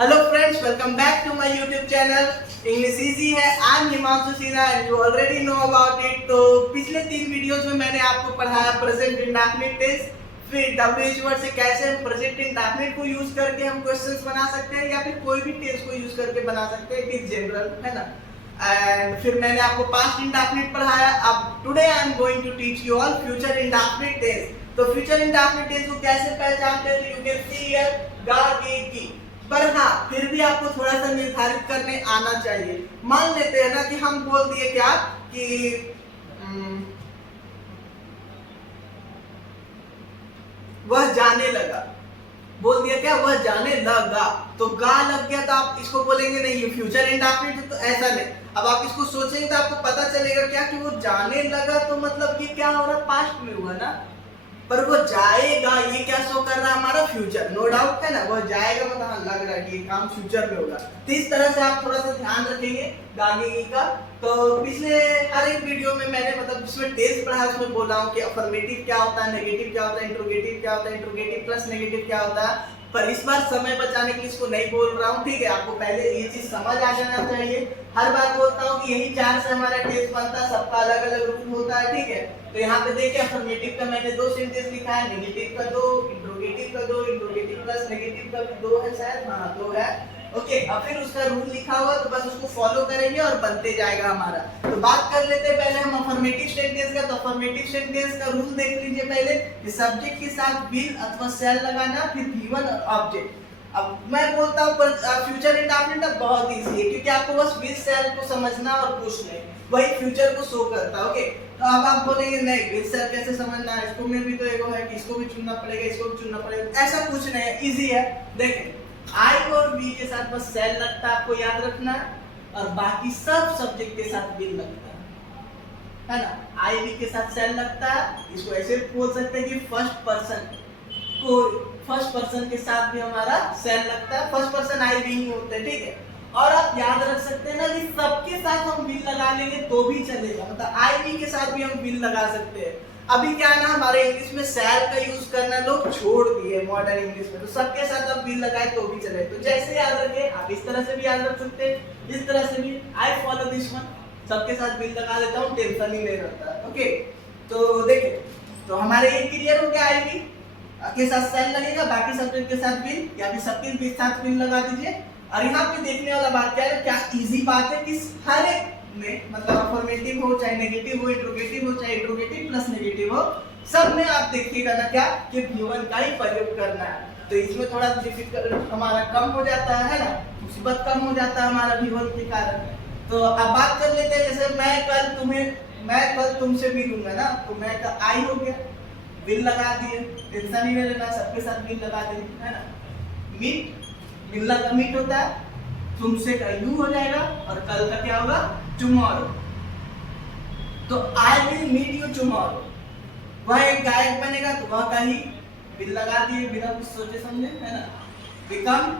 Hello friends, welcome back to my YouTube channel English easy है। I am Himanshu Sinha and you already know about it. तो पिछले 3 videos में मैंने आपको पढ़ाया प्रेजेंट इंडेफिनिट टेंस, फिर डब्ल्यूएच वर्ड से कैसे हम प्रेजेंट इंडेफिनिट को यूज करके हम क्वेश्चंस बना सकते हैं या फिर कोई भी टेंस को यूज करके बना सकते हैं, इट इज जनरल, है ना। एंड फिर मैंने आपको पास्ट इंडेफिनिट पढ़ाया। अब today I am going to teach you all future indefinite tense. तो फ्यूचर इंडेफिनिट टेंस को कैसे पहचानते हैं, यू कैन सी हियर गा गे की। पर हाँ, फिर भी आपको थोड़ा सा निर्धारित करने आना चाहिए। मान लेते हैं ना कि हम बोल दिए क्या कि वह जाने लगा, बोल दिया क्या, वह जाने लगा, तो गा लग गया तो आप इसको बोलेंगे नहीं ये फ्यूचर इंडेफिनिट, तो ऐसा नहीं। अब आप इसको सोचेंगे तो आपको पता चलेगा क्या कि वो जाने लगा, तो मतलब ये क्या हो रहा है, पास्ट में हुआ ना। पर वो जाएगा ये क्या शो कर रहा है, हमारा फ्यूचर, नो डाउट, है ना। वो जाएगा मतलब हाँ लग रहा है कि ये काम फ्यूचर में होगा। तो इस तरह से आप थोड़ा सा ध्यान रखेंगे गागेगी का। तो पिछले हर एक वीडियो में मैंने मतलब जिसमें टेंस पढ़ा है उसमें बोला हूँ कि अफर्मेटिव क्या होता है, नेगेटिव क्या होता है, इंट्रोगेटिव क्या होता है, इंट्रोगेटिव प्लस नेगेटिव क्या होता है। पर इस बार समय बचाने के लिए इसको नहीं बोल रहा हूँ, ठीक है। आपको पहले ये चीज समझ आ जाना चाहिए। हर बार बोलता हूँ कि यही 4 से हमारा टेंस बनता है, सबका अलग अलग रूल होता है, ठीक है। तो यहाँ पे देखिए अफर्मेटिव का मैंने 2 सेंटेंस लिखा है, नेगेटिव का 2, इंट्रोगेटिव का 2, इंट्रोगेटिव प्लस नेगेटिव का भी 2 है शायद, हाँ 2 है। ओके, अब फिर उसका रूल लिखा हुआ तो बस उसको फॉलो करेंगे और बनते जाएगा हमारा। तो बात कर लेते हैं पहले हम अफर्मेटिव सेंटेंस का। तो अफर्मेटिव सेंटेंस का रूल देख लीजिए पहले कि सब्जेक्ट के साथ विल अथवा शैल लगाना, फिर गिवन और ऑब्जेक्ट। अब मैं बोलता हूँ फ्यूचर इंडेफिनिट बहुत इजी है क्योंकि आपको बस विल शैल को समझना और कुछ नहीं, वही फ्यूचर को शो करता है। ओके, तो अब आप बोलेंगे नहीं विल शैल कैसे समझना है, इसको में भी तो एगो है कि इसको भी चुनना पड़ेगा, इसको भी चुनना पड़ेगा, ऐसा कुछ नहीं है, इजी है। देखें आई और बी के साथ बस सेल लगता है, आपको याद रखना है, और बाकी सब सब्जेक्ट के साथ विल लगता है ना। आई बी के साथ सेल लगता है, इसको ऐसे बोल सकते हैं कि फर्स्ट पर्सन को, फर्स्ट पर्सन के साथ भी हमारा सेल लगता है, फर्स्ट पर्सन आई बी ही होते हैं, ठीक है। और आप याद रख सकते हैं ना कि सबके साथ हम विल लगा लेंगे तो भी चलेगा, मतलब आई बी के साथ भी हम विल लगा सकते हैं। अभी क्या है ना, हमारे इंग्लिश में शैल का यूज करना लोग छोड़ दिए मॉडर्न इंग्लिश में, तो सबके साथ अब विल लगाए तो भी चले। तो जैसे याद रखें, आप इस तरह से भी याद रख सकते हैं, इस तरह से भी। आई फॉलो दिस वन, सबके साथ विल लगा देता हूँ, टेंशन ही नहीं रहता। ओके, तो देखिए, तो हमारे ये क्लियर हो गया, आई बी के साथ शैल लगेगा, बाकी सब्जेक्ट के साथ विल, या फिर सबके साथ विल लगा दीजिए। और यहाँ पे देखने वाला बात क्या है, क्या इजी बात है कि हर एक में मतलब अफर्मेटिव हो चाहे नेगेटिव हो, इंट्रोगेटिव हो चाहे इंट्रोगेटिव प्लस नेगेटिव हो, सब में आप देखिएगा ना क्या कि गिवन का ही प्रयोग करना है। तो इसमें थोड़ा डिफिकल्ट हमारा कम हो जाता है ना, मुसीबत कम हो जाता है हमारा गिवन के कारण। तो अब बात कर लेते हैं, जैसे मैं कल तुमसे मिलूंगा ना, तो मैं का आई हो गया, विल लगा दिए, टेंशन ही नहीं लेना, सबके साथ विल लगा देंगे, है ना। मीट, मिलना का मीट होता है, तुमसे का यू हो जाएगा, और कल का क्या होगा, टुमारो। तो I will meet you tomorrow, वह एक गायक बनेगा तो वह का ही विल लगा दिए बिना कुछ सोचे समझे, है ना। बिकम,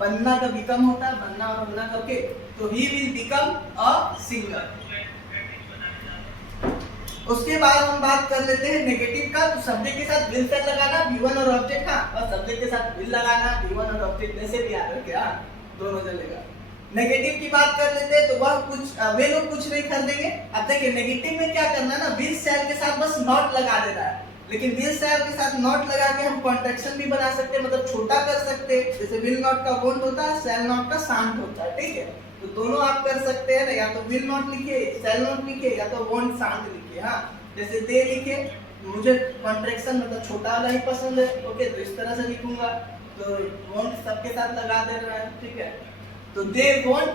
बनना का बिकम होता है, बनना और होना करके, तो he will become a singer. उसके बाद हम बात कर लेते हैं नेगेटिव का। तो सब्जेक्ट के साथ विल सेल लगाना, V1 और ऑब्जेक्ट, हाँ, और सब्जेक्ट के साथ विल लगाना, V1 और ऑब्जेक्ट, ऐसे भी याद रखे, हाँ, दोनों चलेगा। नेगेटिव की बात कर लेते हैं, तो वह कुछ वे लोग कुछ नहीं खरीदेंगे। अब देखिए नेगेटिव में क्या करना है ना, विल सेल के साथ बस नॉट लगा देना है, लेकिन विल सेल के साथ नॉट लगा के हम कॉन्ट्रैक्शन भी बना सकते हैं, मतलब छोटा कर सकते हैं। जैसे विल नॉट का वोंट होता है, सेल नॉट का शांत होता है, ठीक है। तो दोनों आप कर सकते हैं ना, या तो विल नॉट लिखिए, सेल नॉट लिखिए, या तो वोंट शांत लिखिए, हाँ। जैसे दे लिखे, मुझे कॉन्ट्रैक्शन मतलब छोटा वाला ही पसंद है, ओके, तो इस तरह से लिखूंगा। तो वोंट सबके साथ लगा दे रहा है, ठीक है। तो दे वोंट,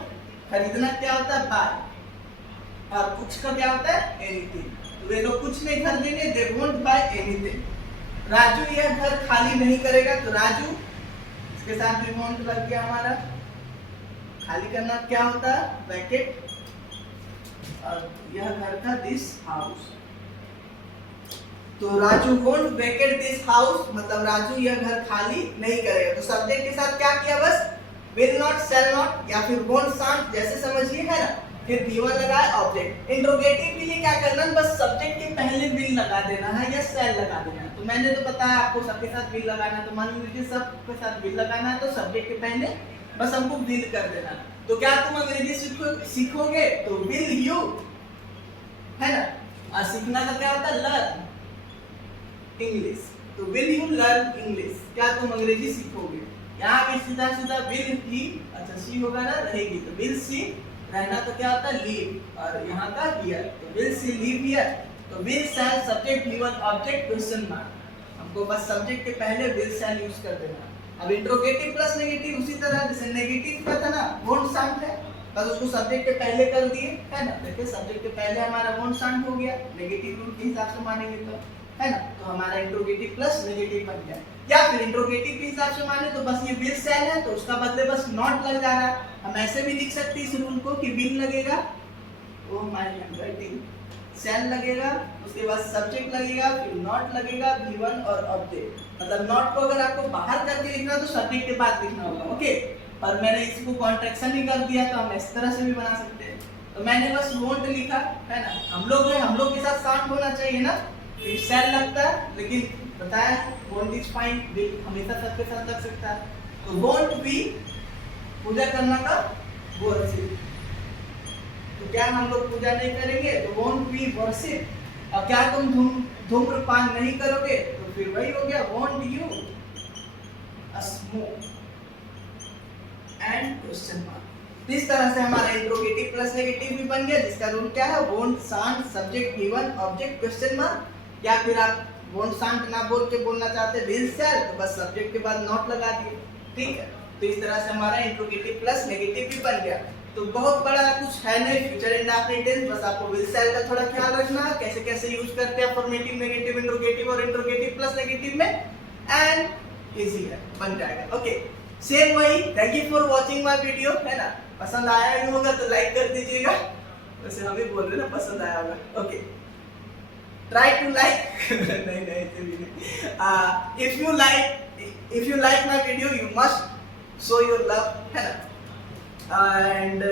खरीदना क्या होता है, बाय, और कुछ का क्या होता है, एनीथिंग। तो वे लोग कुछ नहीं खरीदेंगे, they won't buy anything. Raju यह घर खाली नहीं करेगा, तो राजू, इसके साथ भी वोंट लग गया हमारा। खाली करना क्या होता है, ब्रैकेट, और यह घर का दिस हाउस, तो Raju won't Venkat this house, मतलब राजू यह घर खाली नहीं करेगा। तो सब्जेक्ट के साथ क्या किया, बस विल नॉट, शैल नॉट, या फिर वोंट शांत, जैसे समझिए, है ना। फिर V1 लगाए ऑब्जेक्ट। इंट्रोगेटिव के लिए क्या करना है, बस सब्जेक्ट के पहले विल लगा देना है या शैल लगा देना है। तो मैंने तो बताया आपको सबके साथ विल लगाना है, तो मान लीजिए सबके साथ विल लगाना है, तो सब्जेक्ट के पहले बस हमको विल कर देना है। तो क्या तुम अंग्रेजी सीखोगे तो विल यू, है ना। और सीखना का क्या होता है, लर्न इंग्लिश। तो विल यू लर्न इंग्लिश, क्या तुम अंग्रेजी सीखोगे। यहाँ भी सीधा सीधा विल ही, अच्छा सी होगा ना, रहेगी, तो विल सी, रहना तो क्या होता है लीव, और यहाँ का हियर, तो विल सी लीव हियर। तो will shell subject V1 object question mark, हमको बस सब्जेक्ट के पहले विल शैल यूज कर देना। अब इंट्रोगेटिव प्लस नेगेटिव उसी तरह, जैसे नेगेटिव का था ना वोंट शांत है, बस उसको सब्जेक्ट के पहले कर दिए, है ना। देखिए सब्जेक्ट के पहले हमारा वोंट शांत हो गया, नेगेटिव रूल के हिसाब से मानेंगे तो, है ना। तो हमारा इंट्रोगेटिव प्लस नेगेटिव बन गया। या फिर इंट्रोगेटिव के हिसाब से माने तो बस ये विल शैल है, तो उसका बदले बस नॉट लग जा रहा है। हम ऐसे भी लिख सकते हैं इस रूल को कि विल लगेगा, ओ माय हैंडराइटिंग, शैल लगेगा, उसके बाद सब्जेक्ट लगेगा, फिर नॉट लगेगा, V1 और ऑब्जेक्ट। मतलब नॉट को अगर आपको बाहर करके लिखना तो सब्जेक्ट के बाद लिखना होगा, ओके। और मैंने इसको कॉन्ट्रैक्शन ही कर दिया, तो हम इस तरह से भी बना सकते हैं। तो मैंने बस वोंट लिखा, है ना। हम लोग है, हम लोग के साथ शांत होना चाहिए ना, तो शैल लगता है, लेकिन बताया वोंट इज फाइन, विल हमेशा सबके साथ लग सकता है। तो वोंट बी पूजा करना का वर्शिप, तो क्या हम लोग पूजा नहीं करेंगे, तो वोंट बी वर्शिप। अब क्या तुम धूम्रपान नहीं करोगे, तो फिर वही हो गया won't you smoke and question mark. इस तरह से हमारा इंट्रोगेटिव प्लस नेगेटिव भी बन गया, जिसका रूल क्या है, वोंट शांत subject V1 object question mark. या फिर आप वोंट शांत ना बोल के बोलना चाहते विल शैल, तो बस सब्जेक्ट के बाद नॉट लगा दिए, ठीक है। तो इस तरह से हमारा इंट्रोगेटिव प्लस नेगेटिव भी बन गया। तो बहुत बड़ा कुछ है नहीं फ्यूचर इंडेफिनिट टेंस, बस आपको विल शैल का थोड़ा ख्याल रखना है, कैसे कैसे यूज करते हैं अफर्मेटिव, नेगेटिव, इंट्रोगेटिव और इंट्रोगेटिव प्लस नेगेटिव में, एंड इजी है, बन जाएगा, ओके। सेम वही, thank you for watching my video, है ना। पसंद आया ही होगा तो लाइक कर दीजिएगा, वैसे हम ही बोल रहे ना पसंद आया होगा, okay. Try to like if you like my video, you must show your love, है ना। And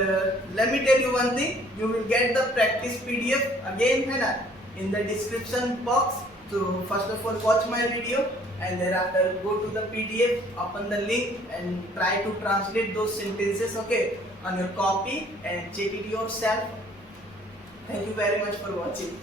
let me tell you one thing, you will get the practice PDF again, है ना, in the description box. So first of all watch my video and thereafter go to the PDF, open the link and try to translate those sentences, okay, on your copy and check it yourself. Thank you very much for watching.